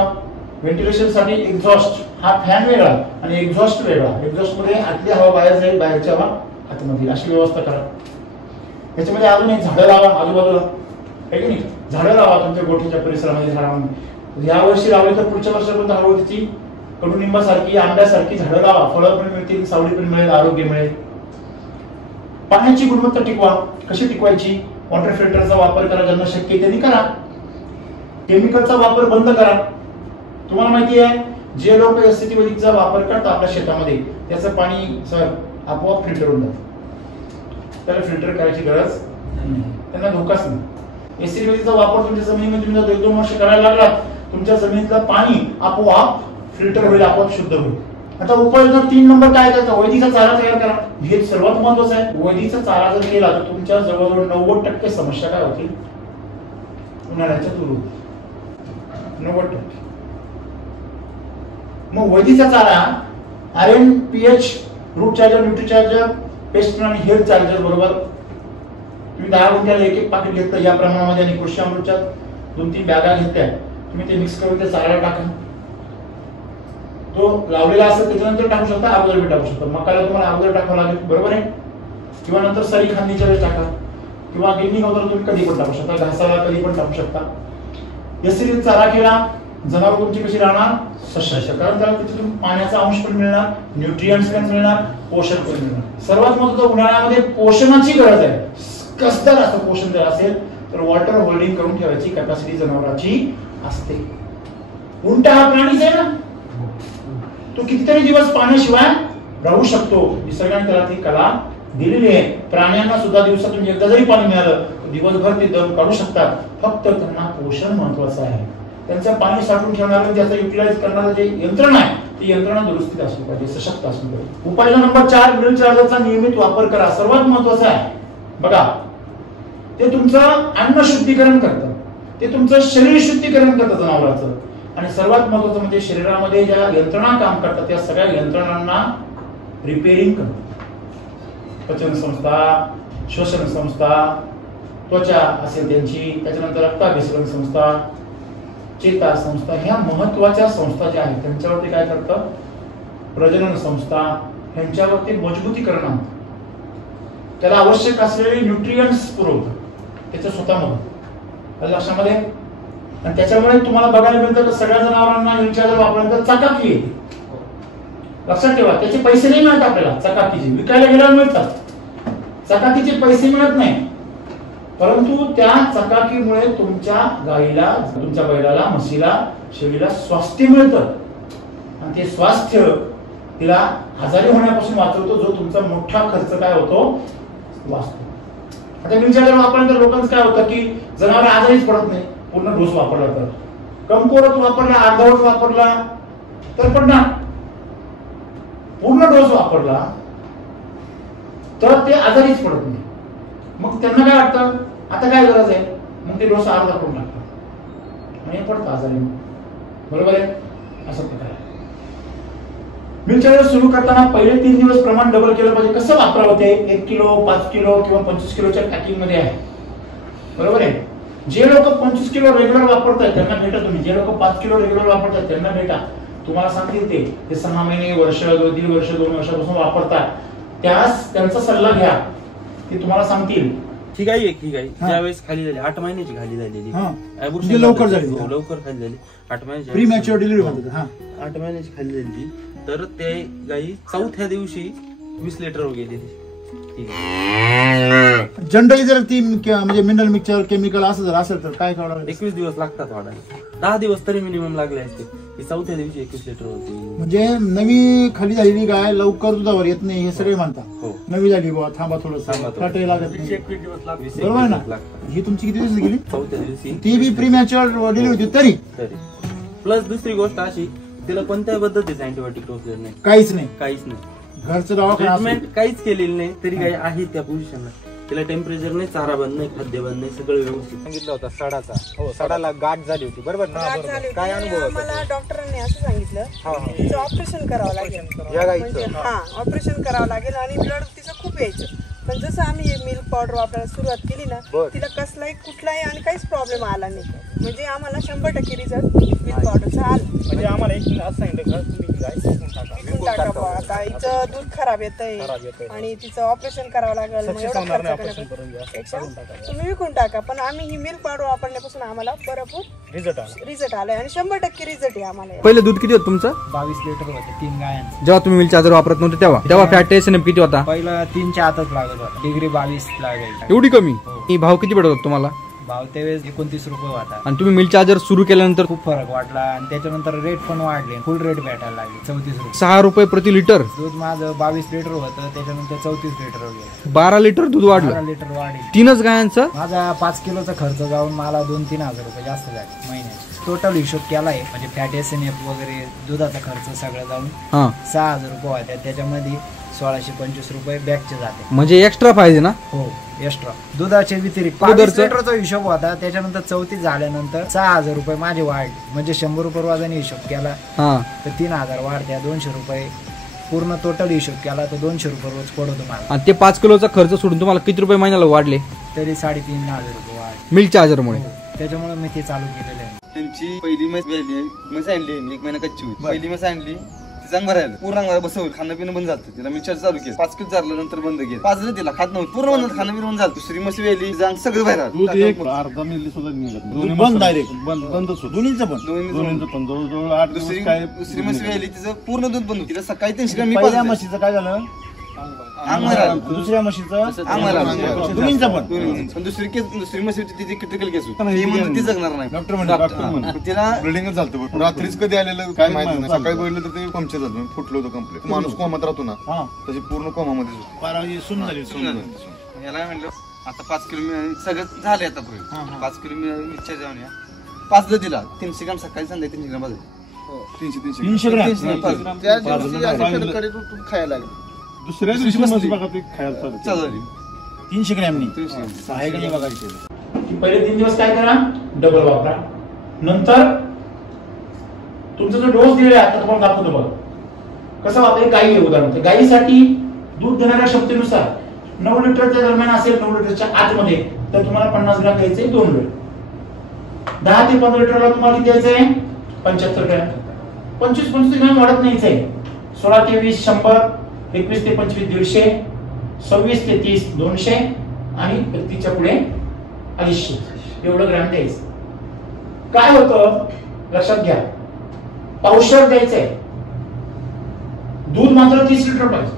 व्हेंटिलेशन साठी एक्झॉस्ट, हा फॅन वेगळा आणि एक्झॉस्ट वेगळा. एक्झॉस्ट मध्ये आतली हवा बाहेर जाईल, बाहेरची हवा आतमध्ये, अशी व्यवस्था करा. त्याच्यामध्ये अजून एक झाडं लावा आजूबाजूला, आहे की नाही, झाडं लावा तुमच्या गोठ्याच्या परिसरामध्ये. झाडांमध्ये या वर्षी लावली तर पुढच्या वर्षापर्यंत हळूहळू त्याची कडुनिंबासारखी आंब्यासारखी झाडं लावा. फळं पण मिळतील, सावली पण मिळेल, आरोग्य मिळेल. पाण्याची गुणवत्ता टिकवा. कशी टिकवायची, वॉटर फिल्टरचा वापर करा, ज्यांना शक्य त्यांनी करा. केमिकलचा वापर बंद करा. तुम्हाला माहिती आहे जे लोक एसिडिटीचा वापर करतात आपल्या शेतामध्ये त्याचं पाणी सर आपोआप फिल्टर होऊन जातं, त्याला फिल्टर करायची गरज नाही, त्यांना धोकाच नाही. एसिडिटीचा वापर तुमच्या जमिनीमध्ये तुम्ही जर 1-2 वर्ष करायला लागलात, तुमच्या जमिनीतलं पाणी आपोआप फिल्टर होईल, आपोआप शुद्ध होईल. आता उपाययोजना 3 नंबर काय करायचा, वैदिकचा चारा तयार करा. हे सर्वात महत्वाचं आहे. वैदिकचा चारा जर केला तर तुमच्या जवळजवळ 90% समस्या काय होतील उन्हाळ्याच्या दूर होतील, 90%. मग वैदिकचा चारा iron, pH, root charger, nutri charger, paste आणि हेल्थ चार्जर बरोबर तुम्ही 10 गुंठ्याला 1-1 पाकिट घेतलं या प्रमाणामध्ये, आणि कृषी अमृतच्या 2-3 बॅगा घेतल्या, तुम्ही ते मिक्स करून त्या चाऱ्याला टाका. तो लावलेला असेल त्याच्यानंतर टाकू शकता, अगोदर बी टाकू शकता. मकाला तुम्हाला अगोदर टाकावं लागेल बरोबर आहे, किंवा नंतर सरी खांदीच्या वेळेस टाका, किंवा गिरणी होतं तुम्ही कधी पण टाकू शकता, घासाला कधी पण टाकू शकता. एसिडिक चारा केला, जनावर तुमची कशी राहणार, सशक्त, कारण त्याला त्याच्यातून पाण्याचा अंश पण मिळणार, न्यूट्रिएंट्स पण मिळणार, पोषण पण मिळणार. सर्वात महत्त्वाचं उन्हाळ्यामध्ये पोषणाची गरज आहे. कसदार असं पोषण जर असेल तर वॉटर होल्डिंग करून ठेवायची कॅपॅसिटी जनावरांची असते. उंट हा प्राणीच आहे ना, तो कितीतरी दिवस पाण्याशिवाय राहू शकतो. निसर्गाने त्याला ती कला दिलेली आहे. प्राण्यांना सुद्धा दिवसातून एकदा जरी पाणी मिळालं तर दिवसभर ते दम काढू शकतात. फक्त त्यांना पोषण महत्वाचं आहे. त्यांचं पाणी साठवून ठेवणारं, त्याचं युटिलाइज करणारं जे यंत्रणा आहे ती यंत्रणा दुरुस्तीत असली पाहिजे, सशक्त असली पाहिजे. उपाययोजना नंबर 4, मिल्क चार्जरचा नियमित वापर करा. सर्वात महत्वाचं आहे बघा, ते तुमचं अन्न शुद्धीकरण करतं, ते तुमचं शरीर शुद्धीकरण करतं जनावरांचं. आणि सर्वात महत्वाचं म्हणजे शरीरामध्ये ज्या यंत्रणा काम करतात त्या सगळ्या यंत्रणांना रिपेअरिंग करतात. पचन संस्था, श्वसन संस्था, त्वचा असेल त्यांची, त्याच्यानंतर रक्ताभिसरण संस्था, चेता संस्था, ह्या महत्वाच्या संस्था ज्या आहेत त्यांच्यावरती काय करतं, प्रजनन संस्था, ह्यांच्यावरती मजबूतीकरण आणतं. त्याला आवश्यक असलेले न्यूट्रिएंट्स पुरवतं त्याच्या स्वतःमध्ये, लक्षामध्ये. आणि त्याच्यामुळे तुम्हाला बघायला मिळतं की सगळ्या जनावरांना विचार वापरल्यानंतर चकाकी येते. लक्षात ठेवा, त्याचे पैसे नाही मिळत आपल्याला, चकाकीचे विकायला गेल्यावर मिळतात, चकाकीचे पैसे मिळत नाही. परंतु त्या चकाकीमुळे तुमच्या गाईला, तुमच्या बैलाला, म्हशीला, शेळीला स्वास्थ्य मिळतं. आणि ते स्वास्थ्य तिला आजारी होण्यापासून वाचवतो, जो तुमचा मोठा खर्च काय होतो वाचतो. आता विचार वापरल्यानंतर लोकांचं काय होतं की जनावर आजारीच पडत नाही. पूर्ण डोस वापरला तर, कमकुवत वापरला, अर्धवट वापरला तर पडणार, पूर्ण डोस वापरला तर ते आजारीच पडत नाही. मग त्यांना काय वाटतं आता काय गरज आहे, मग ते डोस अर्धा करून टाकतात आणि पडतं आजारी, बरोबर आहे. असं प्रकार आहे. मिल्क सुरू करताना पहिले 3 दिवस प्रमाण डबल केलं पाहिजे. कसं वापरावं ते, 1 किलो, 5 किलो किंवा 25 किलोच्या पॅकिंग मध्ये आहे. बरोबर आहे. जे लोक 25 किलो रेग्युलर वापरतात त्यांना भेटा तुम्ही, जे लोक 5 किलो रेग्युलर वापरतात त्यांना भेटा, तुम्हाला सांगतील ते 6 महिने, वर्ष, 1.5 वर्ष, 2 वर्षापासून वापरतात, त्यांचा सल्ला घ्या, ते तुम्हाला सांगतील. ठीक आहे. ज्यावेळेस खाली झाली 8 महिन्याची खाली झालेली, लवकर झाली, लवकर खाली झाली 8 महिन्याची, प्री मॅच्युअर डिलिव्हरी म्हणतात. 8 महिन्याची खाली झाली, तर ते गाई 4थ्या दिवशी 20 लिटर गेलेली. जनरली जर ती म्हणजे मिनरल मिक्सचर केमिकल असं जर असेल तर काय करावं? 21 दिवस लागतात वाढायला, 10 दिवस तरी मिनिमम लागले असते. 4थ्या दिवशी 21 लिटर होती. म्हणजे नवी खाली झालेली गाय लवकर दुधावर येत नाही हे सगळे म्हणतात. नवी झाली बुवा, थांबा थोडं, लागत नाही. 21 दिवस लागतात, बरोबर आहे ना? ही तुमची किती दिवस गेली? 4थ्या दिवशी ती बी प्री मॅच्युअर डिलिव्हरी होती तरी. प्लस दुसरी गोष्ट अशी, तिला कोणत्याही पद्धतीचं अँटीबायोटिक टोचलेलं नाही, काहीच नाही. घरचं ट्रीटमेंट काहीच केलेलं नाही, तरी गाय आहे त्या पोझिशनला. तिला टेम्परेचर नाही, चारा बंद नाही, खाद्य बंद नाही, सगळं व्यवस्थित. सांगितलं होतं सडाचा, हो सडाला गाठ झाली होती, बरोबर ना? काय अनुभव होता? मला डॉक्टरांनी असं सांगितलं तिचं ऑपरेशन करावं लागेल, या गाईचं म्हणजे ऑपरेशन करावं लागेल आणि ब्लड तिचं खूप यायचं. पण जसं आम्ही हे मिल्क पावडर वापरायला सुरुवात केली ना, तिला कसलाही कुठलाही आणि काहीच प्रॉब्लेम आला नाही. म्हणजे आम्हाला 100% रिझल्ट मिल्क पावडरचा आला. म्हणजे आम्हाला एक असं सांगितलं का तुम्ही गाय विकून टाका बुवा, आता हिचं दूध खराब येतंय आणि तिचं ऑपरेशन करावं लागेल, तुम्ही विकून टाका. पण आम्ही ही मिल्क पावडर वापरण्यापासून आम्हाला भरपूर रिझल्ट आलाय आणि 100% रिझल्ट आहे आम्हाला. पहिले दूध किती होतं तुमचं? 22 लिटर होते 3 गायांचं. जेव्हा तुम्ही मिल्क चार्जर वापरत नव्हते तेव्हा फॅट एसएनएफ किती होता? पहिला 3च्या आतच लागत होता, डिग्री 22 लागायची. एवढी कमी? ही भाव किती पडत होता तुम्हाला? भाव त्यावेळेस 29 रुपये होता. आणि तुम्ही मिल्क चार्जर सुरू केल्यानंतर खूप फरक वाटला आणि त्याच्यानंतर रेट पण वाढले, फुल रेट भेटायला लागले 34 रुपये. 6 रुपये प्रति लिटर दूध माझं 22 लिटर होतं, त्याच्यानंतर 34 लिटर वगैरे 12 लिटर दूध वाढलं. 12 लिटर वाढेल. 3च गायांचं माझा 5 किलोचा खर्च जाऊन मला 2-3 हजार रुपये जास्त झाले महिन्याचे. टोटल हिशोब केलाय, म्हणजे फॅट एसएनएफ वगैरे दुधाचा खर्च सगळं जाऊन 6,000 रुपये होत्या. त्याच्यामध्ये 1625 रुपये बॅगचे जाते. म्हणजे एक्स्ट्रा पाहिजे ना? हो, एक्स्ट्रा. दुधाचे व्यतिरिक्त 22 लिटरचा हिशोब होता, त्याच्यानंतर 34 झाल्यानंतर 6,000 रुपये माझे वाढले. म्हणजे 100 रुपये रोजाने हिशोब केला तर 3,000 वाढत्या, 200 रुपये पूर्ण टोटल हिशोब केला तर 200 रुपये रोज पडतो मला. आणि ते 5 किलोचा खर्च सोडून तुम्हाला किती रुपये महिन्याला वाढले? तरी 3,500 रुपये वाढले मिल्क चार्जरमुळे. त्याच्यामुळे मी ते चालू केलेलं आहे. त्यांची पहिली म्हैस आणली, 1 महिना कच्ची होती. पहिली म्हैस आणली, चांगलं राहिलं, पूर्ण अंगाला बसवलं, खाणं पिणं बंद झालं. तिला मी चालू केलं, 5 किलो चारलं, नंतर बंद केलं. 5 दिवस तिला खात नव्हतं, पूर्ण बंद, खाणं पिणं बंद झालं. दुसरी म्हशी वेली, जांग सगळं बाहेर आलं, अर्धा मिली सुद्धा निघत बंद, डायरेक्ट बंदच होतं दोन्हीचं पण जवळजवळ 8 दुसरी म्हशी वेली, तिचं पूर्ण दूध बंद. तिला सकाळी 300 ग्रॅम. पहिल्या म्हशीचं काय झालं, दुसऱ्या म्हशीचं, दोन्हीचं पण. दुसरी म्हशी तिची क्रिटिकल केस होती, ती जगणार नाही. डॉक्टर तिला ब्लिडिंगच झालं. रात्रीच कधी आलेलं काय माहिती नाही, सकाळी बघितलं तर ते पंक्चर झालं, फुटलं होतं कम्प्लीट. माणूस कोमात राहतो ना, तशी पूर्ण कोमामध्ये सुन झाली. याला म्हणलं आता 5 किलो सगळं झाले. आता 5 किलो मिरच्या जाऊन या 5 जर दिला, 300 ग्राम सकाळी, संध्याकाळी 300 ग्राम बाजू, 300 ग्राम खायला लागेल. दुसऱ्या दिवशी खायला 300 ग्रॅमनी. पहिले 3 दिवस काय करा, डबल वापरा. नंतर तुमचा जो डोस दिलेला आहे, आता तुम्हाला दाखवतो बघा कसं वापरायचं. गाई आहे उदाहरण, गाईसाठी दूध देणाऱ्या क्षमतेनुसार 9 लिटरच्या दरम्यान असेल, 9 लिटरच्या आतमध्ये, तर तुम्हाला 50 ग्रॅम द्यायचे 2 वेळ. 10 ते 15 लिटरला तुम्हाला किती द्यायचंय, 75 ग्रॅम. 25-25 ग्रॅम वाढत नाहीच आहे. 16 ते 20 100, 21 ते 25 150, 26 ते 30 200 आणि 31च्या पुढे 250 एवढं ग्रॅम द्यायचं. काय होतं लक्षात घ्या, पावशेर द्यायचंय, दूध मात्र 30 लिटर पाहिजे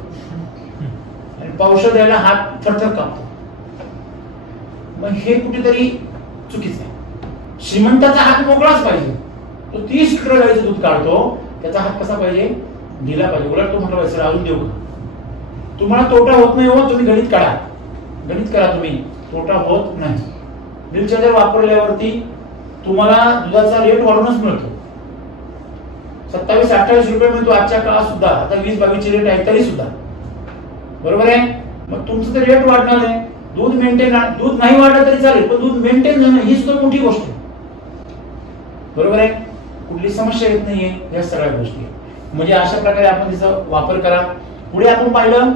आणि पावशेर द्यायला हात थरथर कापतो. मग हे कुठेतरी चुकीचं आहे. श्रीमंताचा हात मोकळाच पाहिजे, तो 30 लिटर गाईचं दूध काढतो, त्याचा हात कसा पाहिजे, दिला पाहिजे. उलट तो म्हटलं पाहिजे अजून देऊ का, तुम्हाला तोटा होत नाही हो, तुम्ही गणित काढा, गणित करा, तुम्ही तोटा होत नाही. मिल्क चार्जर वापरल्यावरती तुम्हाला दुधाचा रेट वाढूनच मिळतो. 27-28 रुपये मिळतो आजच्या काळात सुद्धा. आता 20-22 चे रेट आहे तरी सुद्धा, बरोबर आहे. मग तुमचं तर रेट वाढणार आहे, दूध मेंटेन, दूध नाही वाढलं तरी चालेल, पण दूध मेंटेन झालं ही सुद्धा मोठी गोष्ट आहे, बरोबर आहे. कुठली समस्या येत नाहीये या सगळ्या गोष्टी. म्हणजे अशा प्रकारे आपण त्याचा वापर करा. पुढे आपण पाहिलं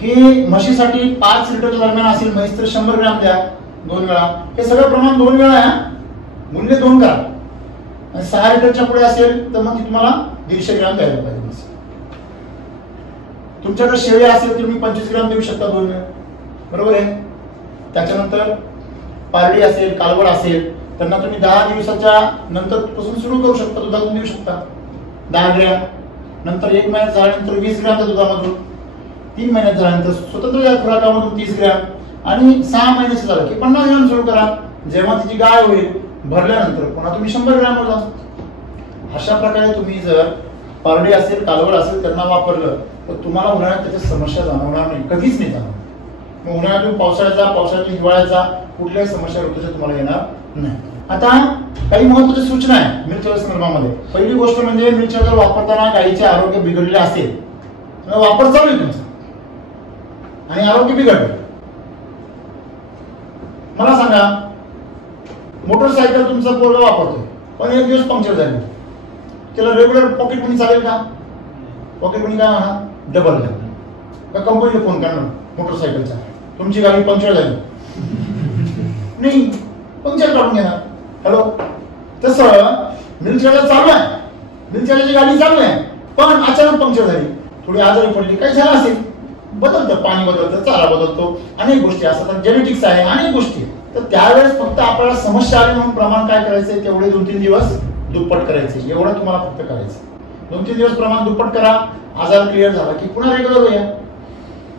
की म्हशीसाठी 5 लिटरच्या दरम्यान असेल म्हैस तर 100 ग्रॅम द्या, 2 वेळा, हे सगळं प्रमाण 2 वेळा आहे, मूल्य 2 करा. आणि 6 लिटरच्या पुढे असेल तर मग तुम्हाला 150 ग्रॅम द्यायला पाहिजे. तुमच्याकडे शेळी असेल तर तुम्ही 25 ग्रॅम देऊ शकता 2 वेळा, बरोबर आहे. त्याच्यानंतर पारडी असेल, कालवड असेल, त्यांना तुम्ही 10 दिवसाच्या नंतर पासून सुरू करू शकता, दुधातून देऊ शकता 10 ग्रॅम. नंतर 1 महिन्यात झाल्यानंतर 20 ग्रॅम दुधामधून, 3 महिन्यात झाल्यानंतर स्वतंत्र खुराकामधून 30 ग्रॅम आणि 6 महिन्याचं झालं की 50 ग्रॅम सुरू करा. जेव्हा तिची गाय होईल भरल्यानंतर पुन्हा तुम्ही 100 ग्रॅम जा. अशा प्रकारे तुम्ही जर पारडी असेल, कालवड असेल त्यांना वापरलं तर तुम्हाला उन्हाळ्यात त्याच्या समस्या जाणवणार नाही, कधीच नाही जाणवणार. मग उन्हाळ्यातून पावसाळ्यातून हिवाळ्याचा कुठल्याही समस्या ऋतूच्या तुम्हाला येणार नाही. आता काही महत्त्वाच्या सूचना आहे मिल्क चार्जर संदर्भामध्ये. पहिली गोष्ट म्हणजे मिल्क चार्जर वापरताना गाईचे आरोग्य बिघडले असेल, वापर चालू आहे तुमचा आणि आरोग्य बिघडलं, मला सांगा मोटरसायकल तुमचा पोरगा वापरतोय पण 1 दिवस पंक्चर झाली, त्याला रेग्युलर पॉकेट मनी चालेल का? पॉकेट मनी काय म्हणा, डबल का कंपनीला फोन करणार मोटरसायकलचा, तुमची गाडी पंक्चर झाली नाही, पंक्चर काढून घेणार. हॅलो, तसं मिल्क चार्जर चालू आहे, मिल्क चार्जरची गाडी चालू आहे पण अचानक पंक्चर झाली, थोडी आजारी पडली, काय झालं असेल, बदलतं, पाणी बदलतं, चारा बदलतो, अनेक गोष्टी असतात, जेनेटिक्स आहे, अनेक गोष्टी. तर त्यावेळेस फक्त आपल्याला समस्या आली म्हणून प्रमाण काय करायचंय, तेवढे 2-3 दिवस दुप्पट करायचे, एवढं तुम्हाला फक्त करायचं. 2-3 दिवस प्रमाण दुप्पट करा, आजार क्लिअर झाला की पुन्हा रेग्युलर होऊया,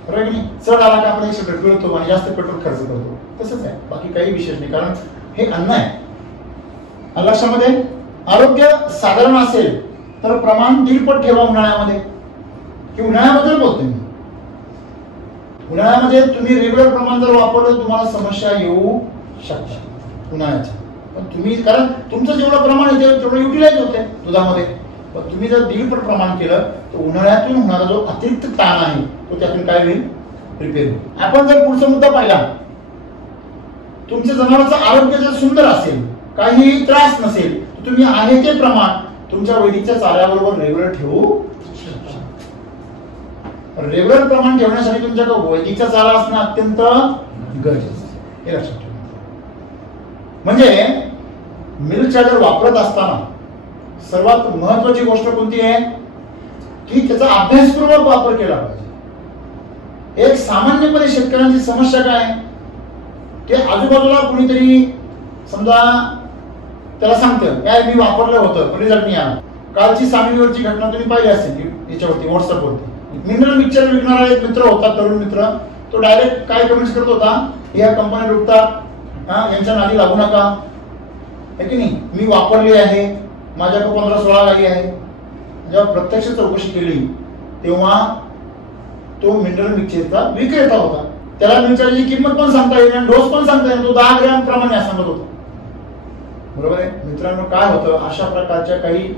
बरोबर की नाही. चढ आला की आपण 100 पेट्रोल होतो आणि जास्त पेट्रोल खर्च करतो, तसंच आहे, बाकी काही विशेष नाही, कारण हे अन्न आहे. लक्षामध्ये आरोग्य साधारण असेल तर प्रमाण 1.5 पट ठेवा उन्हाळ्यामध्ये, की उन्हाळ्याबद्दल बोलतोय मी. उन्हाळ्यामध्ये तुम्ही रेग्युलर प्रमाण जर वापरलं तुम्हाला समस्या येऊ शकतात उन्हाळ्याच्या, पण तुम्ही कारण तुमचं जेवढं प्रमाण आहे तेवढं युटिलाइज होते दुधामध्ये, पण तुम्ही जर 1.5 पट प्रमाण केलं तर उन्हाळ्यातून होणारा जो अतिरिक्त ताण आहे तो त्यातून काय होईल, रिपेअर होईल. आपण जर पुढचा मुद्दा पाहिला, तुमच्या जनावरांचं आरोग्य जर सुंदर असेल, काही त्रास नसेल, तर तुम्ही आहे ते प्रमाण तुमच्या वैदिकच्या चाऱ्याबरोबर रेग्युलर ठेवू शकता. रेग्युलर प्रमाण ठेवण्यासाठी तुमच्याकडे वैदिकचा चारा असणं अत्यंत गरजेचं आहे, हे लक्षात ठेवा. म्हणजे मिल्क चार्जर वापरत असताना सर्वात महत्वाची गोष्ट कोणती आहे की त्याचा अभ्यासपूर्वक वापर केला पाहिजे. एक सामान्यपणे शेतकऱ्यांची समस्या काय आहे की आजूबाजूला कोणीतरी समजा त्याला सांगतं काय मी वापरलं होतं रिझल्ट नाही आला. कालची सांगलीवरची घटना तुम्ही पाहिली असेल याच्यावरती व्हॉट्सअपवरती. मिनरल मिक्सचर विकणारा एक मित्र होता, तरुण मित्र, तो डायरेक्ट काय कमेंट्स करत होता, या कंपन्या लुटतात, यांच्या नादी लागू नका, है की नाही, मी वापरली आहे, माझ्याकडे 15-16 गाई आहे. जेव्हा प्रत्यक्ष चौकशी केली तेव्हा तो मिनरल मिक्सचरचा विक्रेता होता, त्याला मिक्सरची किंमत पण सांगता येईल आणि डोस पण सांगता येईल, तो 10 ग्रॅम प्रमाणे सांगत होता, बरोबर आहे मित्रांनो. काय होतं, अशा प्रकारच्या काही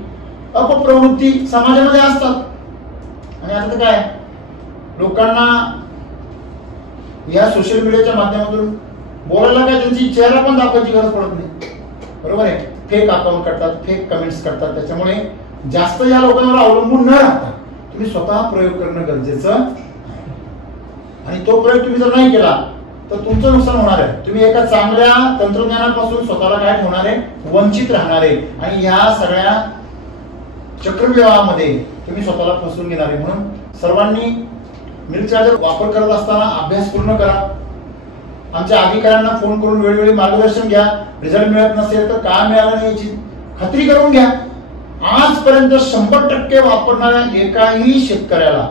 अपप्रवृत्ती समाजामध्ये असतात आणि आता काय लोकांना या सोशल मीडियाच्या माध्यमातून बोलायला काय त्यांची चेहरा पण दाखवायची गरज पडत नाही, बरोबर आहे. फेक अकाउंट करतात, फेक कमेंट्स करतात, त्याच्यामुळे जास्त या लोकांवर अवलंबून न राहता तुम्ही स्वतः प्रयोग करणं गरजेचं आणि तो प्रयोग तुम्ही जर नाही केला तर तुमचं नुकसान होणार आहे. तुम्ही एका चांगल्या तंत्रज्ञानापासून स्वतःला काय होणार आहे, वंचित राहणार आहे आणि या सगळ्या चक्रव्यूहामध्ये तुम्ही स्वतःला फसवून घेणार आहे. म्हणून सर्वांनी मिल्क चार्जर वापर करत असताना अभ्यास पूर्ण करा. आमच्या अधिकाऱ्यांना फोन करून वेळोवेळी मार्गदर्शन घ्या. रिझल्ट मिळत नसेल तर काय मिळालं नाही याची खात्री करून घ्या. आजपर्यंत 100% वापरणाऱ्या एकाही शेतकऱ्याला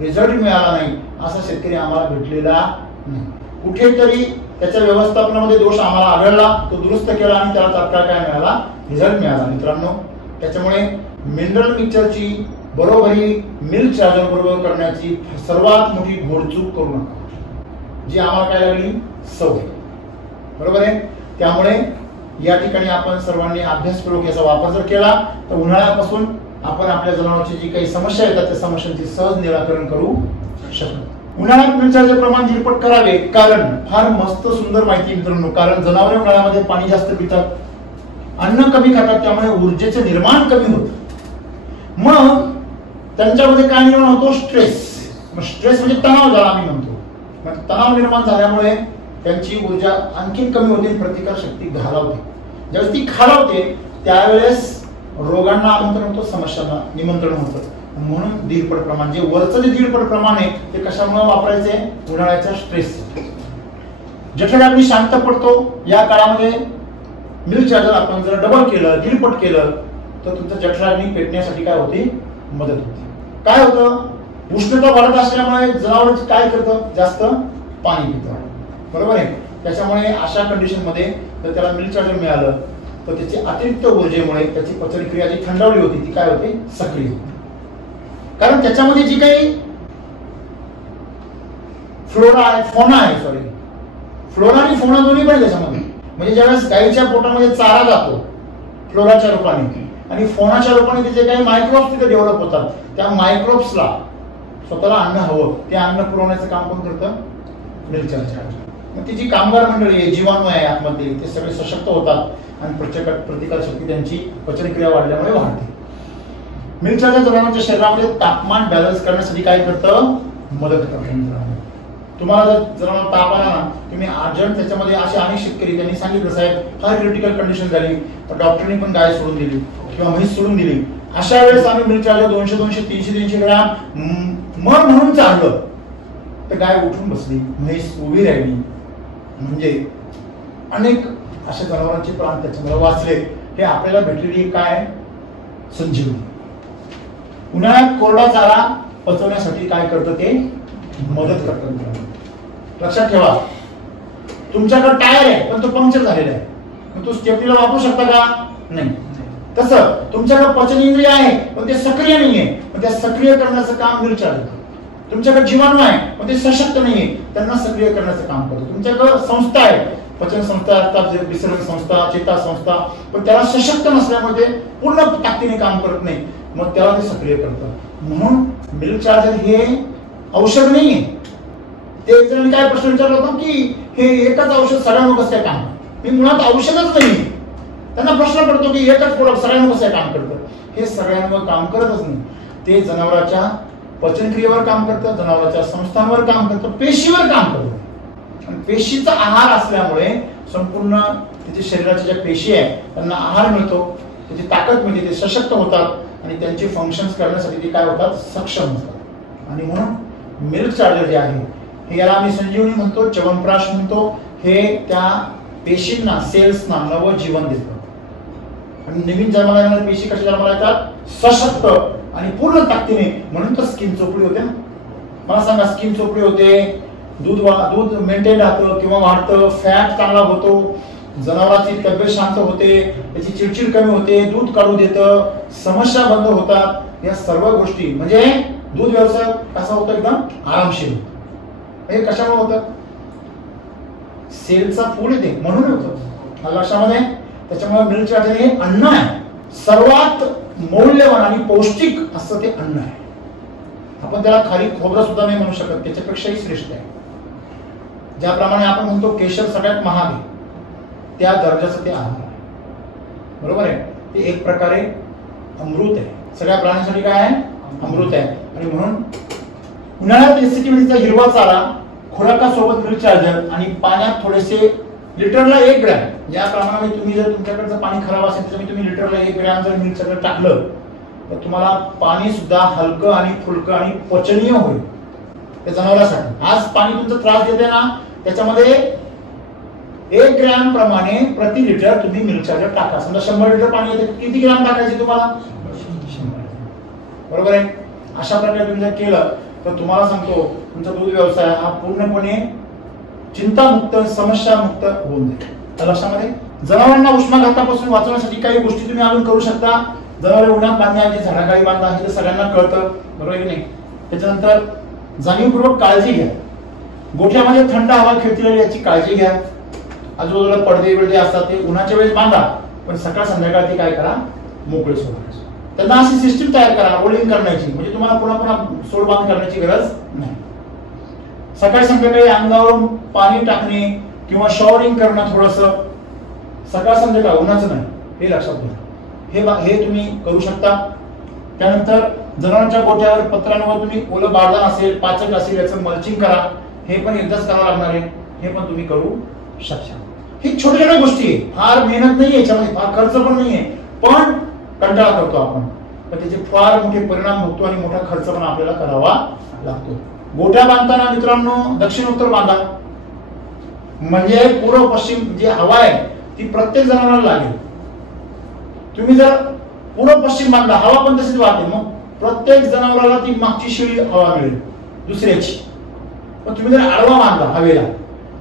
रिझल्ट मिळाला नाही असा शेतकरी आम्हाला भेटलेला नाही. कुठेतरी त्याच्या व्यवस्थापनामध्ये दोष आम्हाला आढळला, तो दुरुस्त केला आणि त्याला तात्काळ काय मिळाला, रिझल्ट मिळाला. मित्रांनो, त्याच्यामुळे मिनरल मिक्सचरची बरोबरी मिल्क चार्जर बरोबर करण्याची सर्वात मोठी घोडचूक करू नका, जी आम्हाला काय लागली, सवय, बरोबर आहे. त्यामुळे या ठिकाणी आपण सर्वांनी अभ्यासपूर्वक याचा वापर जर केला तर उन्हाळ्यापासून आपण आपल्या जनावरांची जी काही समस्या येतात त्या समस्यांचे सहज निराकरण करू शकतो. उन्हाळ्यात मिल्क चार्जर प्रमाण 1.5 पट करावे, कारण फार मस्त सुंदर माहिती मित्रांनो. कारण जनावरे उन्हाळ्यामध्ये पाणी जास्त पितात, अन्न कमी खातात, त्यामुळे ऊर्जेचे निर्माण कमी होतं. मग त्यांच्यामध्ये काय निर्माण होतो, स्ट्रेस. स्ट्रेस म्हणजे तणाव, ज्याला आम्ही म्हणतो. तणाव निर्माण झाल्यामुळे त्यांची ऊर्जा आणखी कमी होते, प्रतिकार शक्ती घालावते. ज्यावेळेस ती खालावते त्यावेळेस रोगांना आमंत्रण होतं, समस्यांना निमंत्रण होतं. म्हणून 1.5 प्रमाण, जे वरचं जे 1.5 प्रमाण आहे ते कशामुळे वापरायचे? उन्हाळ्याच्या स्ट्रेस. जठराग्नी शांत पडतो. या काळामध्ये मिल्क चार्जर आपण जर डबल केलं, 1.5 केलं तर तुमचं जठराग्नी पेटण्यासाठी काय होते? मदत होते. काय होतं? उष्णता वाढत असल्यामुळे जनावर काय करतं? जास्त पाणी पितं, बरोबर आहे. त्याच्यामुळे अशा कंडिशन मध्ये जर त्याला मिल्क चार्जर मिळालं तर त्याची अतिरिक्त ऊर्जेमुळे त्याची पचनक्रिया जी थंडावली होती ती काय होते? सक्रिय होते. कारण त्याच्यामध्ये जी काही फ्लोरा आहे, फोना आहे, सॉरी, फ्लोरा आणि फोना दोन्ही पण त्याच्यामध्ये. म्हणजे ज्यावेळेस गाईच्या पोटामध्ये चारा जातो फ्लोराच्या रूपाने आणि फोनाच्या रूपाने तिथे काही मायक्रोब्स तिथे डेव्हलप होतात, त्या मायक्रोब्सला स्वतःला अन्न हवं, ते अन्न पुरवण्याचं काम कोण करतं? Milk charger. मग ती जी कामगार मंडळी आहे, जीवाणू आहे आतमध्ये, ते सगळे सशक्त होतात आणि प्रतिकार शक्ती त्यांची पचनक्रिया वाढल्यामुळे वाढते. मिल्क चार्जर जनावरांच्या शरीरामध्ये तापमान बॅलन्स करण्यासाठी काय करतं? मदत करतं. तुम्हाला जर जनावर ताप आला ना, तुम्ही अर्जंट त्याच्यामध्ये असे अनेक शेतकरी त्यांनी सांगितलं साहेब फार क्रिटिकल कंडिशन झाली, डॉक्टरनी पण गाय सोडून दिली किंवा म्हैस सोडून दिली, अशा वेळेस आम्ही मिल्क चार्जर 200, 200, 300, 300 ग्रॅम मन म्हणून चाललं तर गाय उठून बसली, म्हैस उभी राहिली. म्हणजे अनेक अशा जनावरांचे प्राण त्याच्यामुळे वाचले. हे आपल्याला भेटलेली काय? संजीवनी. उन्हाळ्यात कोरडा चारा पचवण्यासाठी काय करतं? ते मदत करतं. लक्षात ठेवा, तुमच्याकडे टायर आहे पण तो पंक्चर झालेला आहे, मग तो स्टेपनीला वापरू शकता का? नाही. तसं तुमच्याकडे पचन इंद्रिय आहे पण ते सक्रिय नाहीये, पण त्या सक्रिय करण्याचं काम मिल्क चार्जर करतं. तुमच्याकडे जीवाणू आहे पण ते सशक्त नाहीये, त्यांना सक्रिय करण्याचं काम करतो. तुमच्याकडे संस्था आहे, पचन संस्था असतात, विसर्जन संस्था, चेता संस्था, पण त्याला सशक्त नसल्यामुळे ते पूर्ण ताकदीने काम करत नाही, मग त्याला ते सक्रिय करतं. म्हणून मिल्क चार्जर हे औषध नाहीये. ते एक जणांनी काय प्रश्न विचारला होता की हे एकच औषध सगळ्यांना कसं काय काम? मी मुळात औषधच नाही. त्यांना प्रश्न पडतो की एकच प्रोडक्ट सगळ्यांना कसं काम करतं? हे सगळ्यांवर काम करतच नाही. ते जनावराच्या पचनक्रियेवर काम करतं, जनावराच्या संस्थांवर काम करतं, पेशीवर काम करतं. आणि पेशीचा आहार असल्यामुळे संपूर्ण त्याच्या शरीराच्या ज्या पेशी आहेत त्यांना आहार मिळतो, त्याची ताकद मिळते, ते सशक्त होतात आणि त्यांचे फंक्शन्स करण्यासाठी ते काय होतात? सक्षम होतात. आणि म्हणून मिल्क चार्जर जे आहे हे याला आम्ही संजीवनी म्हणतो, च्यवनप्राश म्हणतो. हे त्या पेशींना, सेल्सना नवं जीवन देतं. आणि नवीन जन्माला येणाऱ्या पेशी कशा जन्माला येतात? सशक्त आणि पूर्ण ताकदीने. म्हणून तर स्किन चोपडी होते ना. मला सांगा, स्किन चोपडी होते, दूध मेंटेन राहतं किंवा वाढतं, फॅट चांगला होतो, जनावरांची तब्येत शांत होते, त्याची चिडचिड कमी होते, दूध काढू देतं, समस्या बंद होतात. या सर्व गोष्टी म्हणजे दूध व्यवसाय कसा होतो? एकदम आरामशीर. हे कशामुळे होतं? सेलचा फूड येते म्हणून होतं. लक्षामध्ये. त्याच्यामुळे मिल्क चार्जर हे अन्न आहे, सर्वात मौल्यवान आणि पौष्टिक असं ते अन्न आहे. आपण त्याला खारी खोबरं सुद्धा नाही म्हणू शकत, त्याच्यापेक्षाही श्रेष्ठ आहे. ज्याप्रमाणे आपण म्हणतो केशर सगळ्यात महाग आहे, त्या दर्जाचं ते आहार आहे, बरोबर आहे. ते एक प्रकारे अमृत आहे. सगळ्या प्राण्यांसाठी काय आहे? अमृत आहे. आणि म्हणून उन्हाळ्यात एसिडिटीचा हिरवा चारा, खुराकासोबत मिल्क चार्जर आणि पाण्यात थोडेसे, लिटरला 1 ग्रॅम या प्रमाणाने तुम्ही जर तुमच्याकडचं पाणी खराब असेल त्याच्यामुळे तुम्ही लिटरला 1 ग्रॅम जर मिल्क चार्जर टाकलं तर तुम्हाला पाणी सुद्धा हलकं आणि फुलकं आणि पचनीय होईल त्या जनावरांसाठी. आज पाणी तुमचा त्रास देते ना, त्याच्यामध्ये 1 ग्रॅम प्रमाणे प्रति लिटर तुम्ही मिल्क चार्जर टाका. समजा 100 लिटर पाणी येते, किती ग्रॅम टाकायचे तुम्हाला? 100. बरोबर आहे. अशा प्रकारे तुम्ही जर केलं तर तुम्हाला सांगतो तुमचा दूध व्यवसाय हा पूर्णपणे चिंतामुक्त, समस्यामुक्त होऊन जाईल. लक्षामध्ये. जनावरांना उष्माघातापासून वाचवण्यासाठी काही गोष्टी तुम्ही अजून करू शकता. जनावरे उन्हात बांधण्याची, झाडाखाली बांधा, हे तर सगळ्यांना कळतं, बरोबर आहे की नाही. त्याच्यानंतर जाणीवपूर्वक काळजी घ्या. गोठ्यामध्ये थंड हवा खेळती याची काळजी घ्या. आजूबाजूला पडदे बिडदे असतात ते उन्हाच्या वेळेस बांधा, पण सकाळ संध्याकाळ ते काय करा? मोकळे सोडा. त्यांना अशी सिस्टीम तयार करा रोलिंग करण्याची, म्हणजे तुम्हाला पुन्हा सोडबांध करण्याची गरज नाही. सकाळी संध्याकाळी अंगावरून पाणी टाकणे किंवा शॉवरिंग करणं थोडंसं, सकाळ संध्याकाळ उन्हाचं नाही, हे लक्षात घ्या. हे तुम्ही करू शकता. त्यानंतर जनावरांच्या गोठ्यावर पत्रांवर तुम्ही ओलं बारदान असेल, पाचक असेल याचं मल्चिंग करा. हे पण एकदाच करावं लागणार आहे. हे पण तुम्ही करू शकता. ही छोट्या छोट्या गोष्टी आहे, फार मेहनत नाही याच्यामध्ये, फार खर्च पण नाहीये, पण कंटाळा करतो आपण, पण त्याचे फार मोठे परिणाम होतो आणि मोठा खर्च पण आपल्याला करावा लागतो. गोट्या बांधताना मित्रांनो दक्षिण उत्तर बांधा, म्हणजे पूर्व पश्चिम जी हवा आहे ती प्रत्येक जनावराला लागेल. तुम्ही जर पूर्व पश्चिम बांधला, हवा पण तशीच वाहते, मग प्रत्येक जनावराला ती मागची शिळी हवा मिळेल दुसऱ्याची. पण तुम्ही जर आडवा बांधला हवेला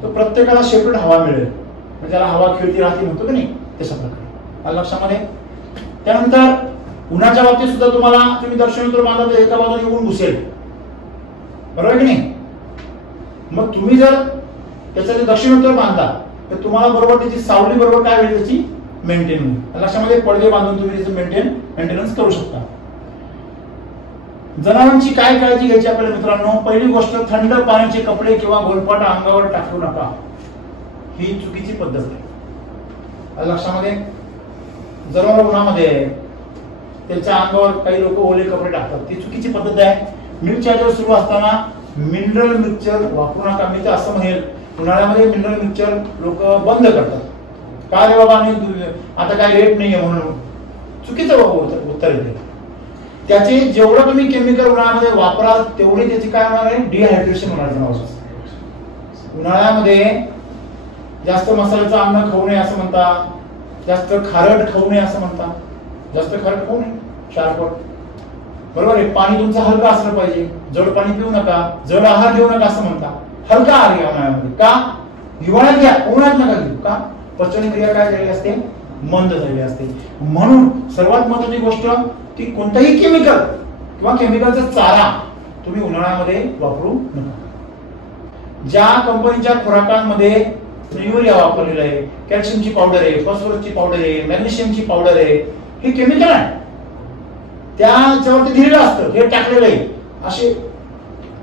तर प्रत्येकाला सेपरेट हवा मिळेल, म्हणजे त्याला हवा खेळती राहते म्हणतो की नाही, तशा प्रकारे लक्षामध्ये. त्यानंतर उन्हाच्या बाबतीत सुद्धा तुम्हाला तुम्ही दक्षिण उत्तर बांधला तर एका बाजूने ऊन घुसेल, बरोबर की नाही. मग तुम्ही जर त्याचा दक्षिण उत्तर बांधला तर तुम्हाला बरोबर त्याची सावली बरोबर काय होईल, त्याची मेंटेन होईल. लक्षामध्ये पडदे बांधून तुम्ही त्याचं मेंटेनन्स करू शकता. जनावरांची काय काळजी घ्यायची आपल्याला मित्रांनो, पहिली गोष्ट थंड पाण्याचे कपडे किंवा गोलपाटा अंगावर टाकू नका, ही चुकीची पद्धत आहे. लक्षामध्ये जनावर उन्हामध्ये त्याच्या अंगावर काही लोक ओले कपडे टाकतात, ती चुकीची पद्धत आहे. मिल्क चार्जर सुरू असताना मिनरल मिक्सचर वापरू नका. मी तर असं म्हणेल उन्हाळ्यामध्ये मिनरल मिक्सचर लोक बंद करतात, का रे बाबा आता काय रेट नाहीये म्हणून, चुकीचं उत्तर येते. त्याचे जेवढं तुम्ही केमिकल उन्हाळ्यामध्ये वापराल तेवढे त्याची काय होणार आहे, डिहायड्रेशन होणार जनावरांचं. उन्हाळ्यामध्ये जास्त मसाल्याचं अन्न खाऊ नये असं म्हणतात, जास्त खारट खाऊ नये असं म्हणतात, जास्त खारट खाऊ नये, शार्पट, बरोबर आहे. पाणी तुमचं हलका असलं पाहिजे, जड पाणी पिऊ नका, जड आहार घेऊ नका असं म्हणतात. हलका आहार घ्या उन्हाळ्यामध्ये, का हिवाळ्यात घ्या, उन्हाळ्यात नका घेऊ, का पचन क्रिया काय झालेली असते, मंद झालेली असते. म्हणून सर्वात महत्त्वाची गोष्ट की कोणताही केमिकल किंवा केमिकलचा चारा तुम्ही उन्हाळ्यामध्ये वापरू नका. ज्या कंपनीच्या खुराकांमध्ये युरिया वापरलेला आहे, कॅल्शियमची पावडर आहे, फॉस्फरसची पावडर आहे, मॅग्नेशियमची पावडर आहे, हे केमिकल आहे, त्याच्यावरती दिलेलं असतं, हे टाकलेलं आहे. असे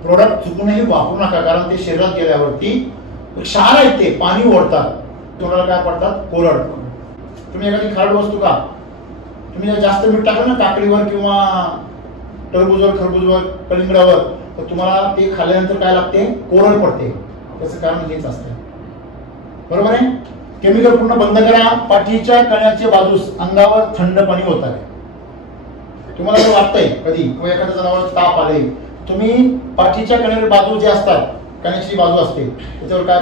प्रोडक्ट चुकूनही वापरू नका, कारण ते शरीरात गेल्यावरती क्षार आहेत, ते पाणी ओढतात, तोंडाला काय पडतात, कोरड. तुम्ही एखादी खारट वस्तू का तुम्ही जर जास्त मीठ टाकलं ना काकडीवर किंवा टरबूजवर, खरबूजवर, कलिंगडावर, तर तुम्हाला ते खाल्ल्यानंतर काय लागते, कोरड पडते. त्याचं कारण हेच असतं, बरोबर आहे. केमिकल पूर्ण बंद करा. पाठीच्या कण्याच्या बाजूस अंगावर थंड पाणी होत आहे. तुम्हाला जर वाटतंय कधी एखाद्या जनावर ताप आले, तुम्ही पाठीच्या कण्याची बाजू जे असतात, कण्याची बाजू असते त्याच्यावर काय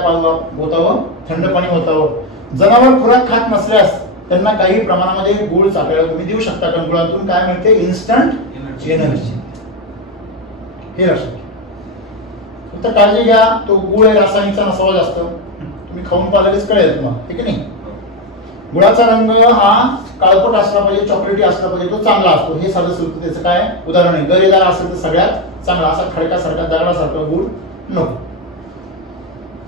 होतावं, थंड पाणी होतावं. जनावर खुराक खात नसल्यास त्यांना काही प्रमाणामध्ये गुळ चाकायला तुम्ही देऊ शकता, कारण गुळातून काय मिळते, इन्स्टंट एनर्जी. हे लक्षात फक्त काळजी घ्या, तो गुळ आहे रासायनिकचा नसावा जास्त, तुम्ही खाऊन पाहिल्याच कळेल तुम्हाला, ठीक आहे नाही. गुळाचा रंग हा काळपट असला पाहिजे, चॉकलेटी असला पाहिजे, तो चांगला असतो. हे साधं सुद्धा त्याचं काय उदाहरण आहे. गरेदार असेल तर सगळ्यात चांगला, असा खडकासारखा दगडासारखा गुळ नको.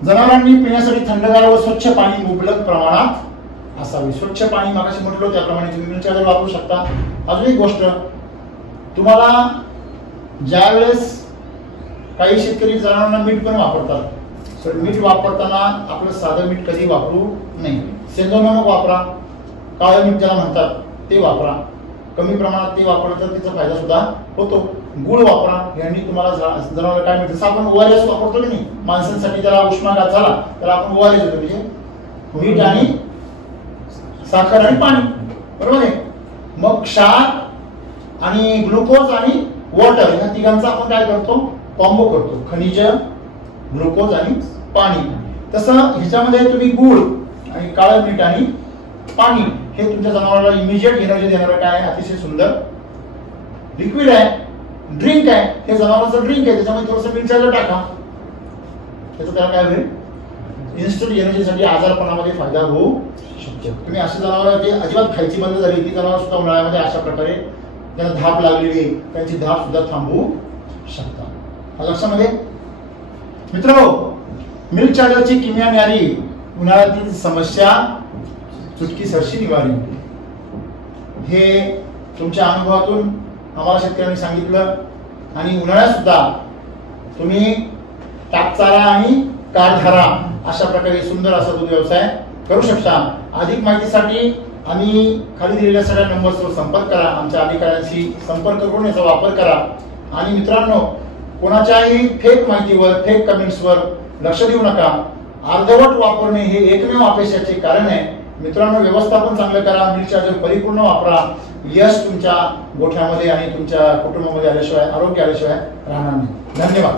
जनावरांनी पिण्यासाठी थंडगार व स्वच्छ पाणी मुबलक प्रमाणात असावे. स्वच्छ पाणी मागाशी म्हटलं त्याप्रमाणे तुम्ही मिल्क चार्जर वापरू शकता. अजून एक गोष्ट, तुम्हाला ज्या वेळेस काही शेतकरी जनावरांना मीठ पण वापरतात, तर मीठ वापरताना आपलं साधं मीठ कधी वापरू नाही. सेंधव नमक वापरा, काळं मीठ ज्याला म्हणतात ते वापरा. कमी प्रमाणात ते वापरलं तर त्याचा फायदा सुद्धा होतो. गुळ वापरा, यांनी तुम्हाला जनावर काय मिळतं. जसं आपण ORS वापरतो की नाही, माणसांसाठी त्याला उष्माघात झाला तर आपण ORS होतो, म्हणजे मीठ आणि साखर आणि पाणी, बरोबर आहे. मग क्षार आणि ग्लुकोज आणि वॉटर या तिघांचा आपण काय करतो, कॉम्बो करतो, खनिज, ग्लुकोज आणि पाणी. तसं ह्याच्यामध्ये तुम्ही गुळ आणि काळं मीठ आणि पाणी हे तुमच्या जनावराला इमिजिएट एनर्जी देणारं काय आहे, अतिशय सुंदर लिक्विड आहे, ड्रिंक आहे. हे जनावरांचं ड्रिंक आहे, त्याच्यामध्ये थोडंसं मिल्क चार्जर टाका, त्याचं त्याला काय होईल, इन्स्टंट एनर्जीसाठी आजारपणामध्ये फायदा होऊ शकतो. तुम्ही अशी जनावर जे अजिबात खायची बंद झाली ती जनावर सुद्धा उन्हाळ्यामध्ये अशा प्रकारे त्यांना धाप लागलेली आहे, त्यांची धाप सुद्धा थांबवू शकता. लक्षामध्ये मित्रांनो, मिल्क चार्जरची किमया न्यारी उन्हाळ्यातील समस्या चुटकी सरशी निवारली. हे तुमच्या अनुभवातून आम्हाला शेतकऱ्यांनी सांगितलं. आणि उन्हाळ्यात सुद्धा तुम्ही ताकचारा आणि कारधारा अशा प्रकारे सुंदर असा दूध व्यवसाय करू शकता. अधिक माहितीसाठी आम्ही खाली दिलेल्या सगळ्या नंबर्सवर संपर्क करा, आमच्या अधिकाऱ्यांशी संपर्क करून याचा वापर करा. आणि मित्रांनो, कोणाच्याही फेक माहितीवर, फेक कमेंट्सवर लक्ष देऊ नका. अर्धवट वापरणे हे एकमेव अपयशाचे कारण आहे. मित्रांनो, व्यवस्थापन चांगलं करा, मिल्क चार्जर परिपूर्ण वापरा. यश तुमच्या गोठ्यामध्ये आणि तुमच्या कुटुंबामध्ये आल्याशिवाय, आरोग्य आल्याशिवाय राहणार नाही. धन्यवाद.